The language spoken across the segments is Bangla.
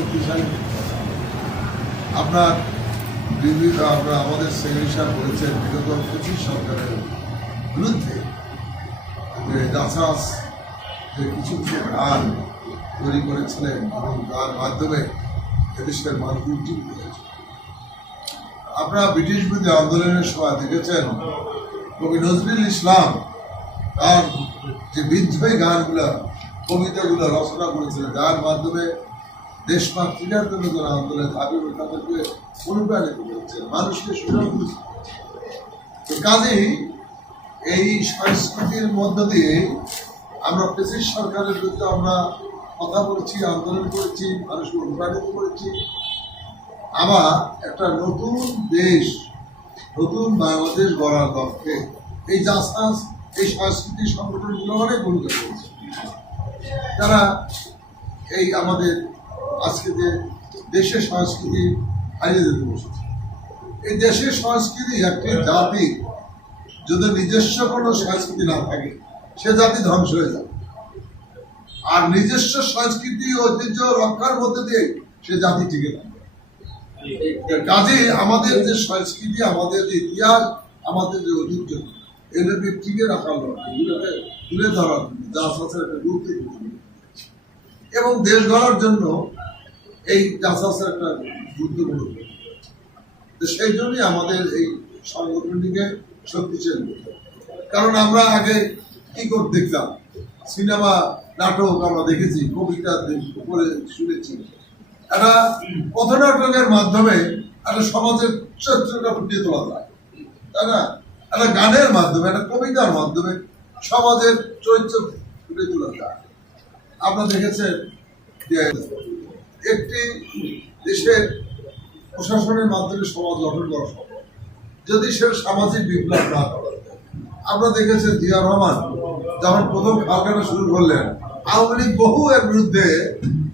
শক্তিশালী। আপনার বিভিন্ন আমরা আমাদের সেক্রেটারি বলেছেন বিগত পঁচিশ সরকারের বিরুদ্ধে। যে যে কিছু কিছু গান তৈরি করেছিলেন এবং তার মাধ্যমে এদেশের মানুষ উজ্জীবিত হয়েছে আপনারা ব্রিটিশ বিরোধী আন্দোলনের সময় দেখেছেন, কবি নজরুল ইসলাম তার যে বিদ্রোহী গানগুলো, কবিতাগুলো রচনা করেছিলেন, যার মাধ্যমে দেশমাতৃকার জন্য যারা আন্দোলনে করে তাদেরকে অনুপ্রাণিত করেছেন মানুষকে সুযোগ। তো কাজেই এই সংস্কৃতির মধ্য দিয়ে আমরা ব্রিটিশ সরকারের বিরুদ্ধে আমরা কথা বলেছি, আন্দোলন করেছি, মানুষকে অনুপ্রাণিত করেছি আবার একটা নতুন দেশ, নতুন বাংলাদেশ গড়ার লক্ষ্যে এই জাসাস এই সাংস্কৃতিক সংগঠনগুলো অনেক ভূমিকা করেছে তারা এই আমাদের আজকে যে দেশের সংস্কৃতি হারিয়ে যেতে বসেছে। এই দেশের সংস্কৃতি একটি জাতি, যদি নিজস্ব কোনো সংস্কৃতি না থাকে, সে জাতি ধ্বংস হয়ে যাবে। আর নিজস্ব সংস্কৃতি ঐতিহ্য রক্ষার মধ্যে দিয়ে সে জাতি টিকে থাকবে। কাজে আমাদের যে সংস্কৃতি, আমাদের যে ইতিহাস, আমাদের যে ঐতিহ্য এটাকে টিকে রাখার এগুলোকে তুলে ধরার জন্য, যা একটা গুরুত্বপূর্ণ। এবং দেশ গড়ার জন্য এই জাসাসের একটা গুরুত্বপূর্ণ। তো সেই জন্যই আমাদের এই সংগঠনটিকে শক্তিশালী করতে কারণ আমরা আগে কি করে দেখতাম? সিনেমা, নাটক আমরা দেখেছি, কবিতা পড়ে শুনেছি। একটা পথনাটকের মাধ্যমে একটা সমাজের চরিত্রটা ফুটিয়ে তোলা যায়। তাই না? একটা গানের মাধ্যমে, একটা কবিতার মাধ্যমে সমাজের চরিত্র ফুটিয়ে তোলা যায়। আপনারা দেখেছেন যে একটি দেশের প্রশাসনের মাধ্যমে সমাজ গঠন করা সম্ভব। যদি সে সামাজিক বিপ্লব না করে। আমরা দেখেছেন জিয়া রহমান যখন প্রথম খালকাটা শুরু করলেন, আওয়ামী লীগ বহু এর বিরুদ্ধে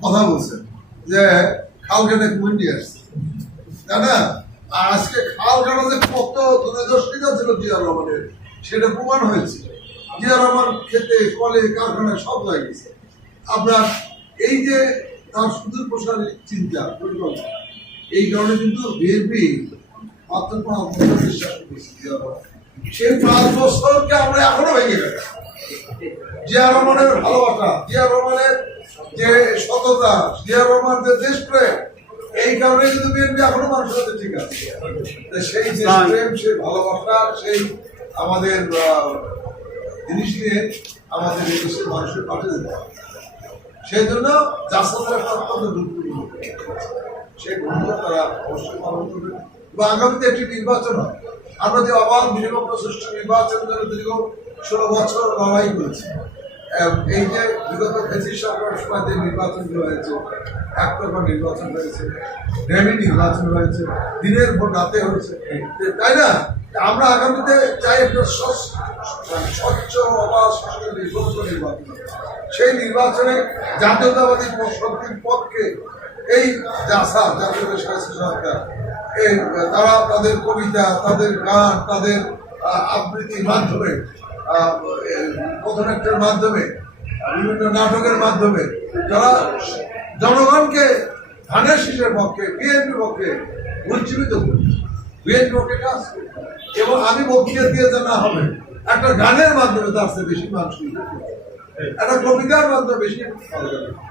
কথা বলছেন যে খালকাটা কমিটি আসছে। তাই না? আর আজকে খালকাটা যে কত দূরদর্শিতা ছিল জিয়া রহমানের, সেটা প্রমাণ হয়েছে। জিয়া রহমান খেতে কলে কারখানায় সব হয়ে গেছে। আপনার এই যে তার সুদূর প্রসারের চিন্তা পরিকল্পনা। এই কারণে কিন্তু বিএনপি করেছে জিয়া সেই পাঁচ বছরকে আমরা এখনও ভেঙে গেছি জিয়া রহমানের ভালোবাসা জিয়া রহমানের যে সততা জিয়া রহমান যে দেশপ্রেম এই কারণে কিন্তু বিএনপি এখনও মানুষের সাথে ঠিক আছে। সেই দেশপ্রেম সেই ভালোবাসা সেই আমাদের জিনিস নিয়ে আমাদের দেশের মানুষের পাঠিয়ে যেতে হবে। সেই জন্য জাসাদের একটা করবে। এবং আগামীতে একটি নির্বাচন আমরা যে অবাধ নিরপেক্ষ নির্বাচন ষোলো বছর লড়াই করেছি। এই যে বিগত সরকারের সময় যে নির্বাচনগুলো হয়েছে, একতরফা নির্বাচন হয়েছে ডেমি নির্বাচন হয়েছে, দিনের ভোট রাতে হয়েছে, তাই না? আমরা আগামীতে চাই একটা স্বচ্ছ অবাধ সুষ্ঠু নির্বাচন নির্বাচন। সেই নির্বাচনে জাতীয়তাবাদী শক্তির পক্ষে এই জাসা জাতীয় সরকার তারা তাদের কবিতা তাদের গান তাদের আবৃত্তির মাধ্যমে আহ, পথনাট্যের মাধ্যমে বিভিন্ন নাটকের মাধ্যমে যারা জনগণকে ধানের শীষের পক্ষে বিএনপি পক্ষে উজ্জীবিত করছে কাজ। এবং আমি বক্তৃতা দিয়ে জানা হবে একটা গানের মাধ্যমে তার চেয়ে বেশি মানুষ। একটা কবিতার মাধ্যমে বেশি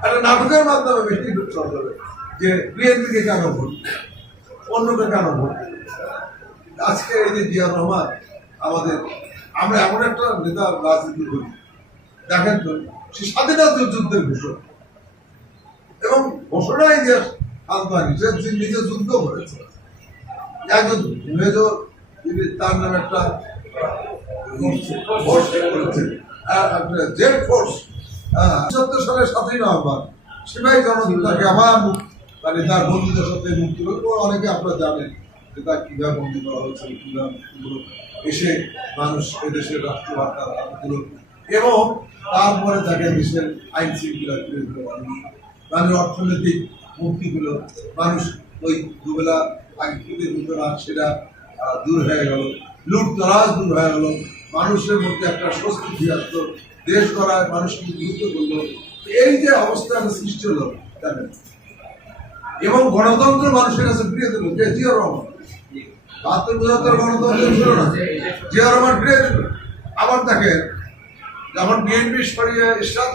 একটা নাটকের মাধ্যমে বেশি যে বিএনপিকে কেন ভোট? অন্যকে কেন ভোট? আজকে এই যে জিয়া রহমান, আমাদের, আমরা এমন একটা নেতা রাজনীতি করি। দেখেন তো, সে স্বাধীনতা যুদ্ধের ঘোষণা। এবং ঘোষণাই যে আলবানি সে নিজে যুদ্ধ করেছে একজন মেজর তার নামে একটা ফোর্স সত্তর সালের সাতই নভেম্বর মানে তার বন্ধুদের সাথে মুক্তি অনেকে আপনারা জানেন যে তার কীভাবে করা হয়েছে কীভাবে মুক্তিগুলো এসে মানুষ এদেশের এবং তারপরে তাকে দেশের আইন শৃঙ্খলা মানুষ অর্থনৈতিক মুক্তি হলো মানুষ ওই দুবেলা আগে না সেটা দূর হয়ে গেল লুট তরাজ দূর হয়ে গেল। মানুষের মধ্যে একটা স্বস্তি ফিরে দেশ করায় মানুষকে নিহিত করল। এই যে অবস্থাটা সৃষ্টি হলো এবং গণতন্ত্র মানুষের কাছে ফিরিয়ে দিল যে জিয়া রহমান। বাহাত্তর পঁচাত্তর গণতন্ত্র ছিল না। জিয়া রহমান ফিরিয়ে আবার দেখেন, যখন বিএনপি সরিয়ে ইসলাম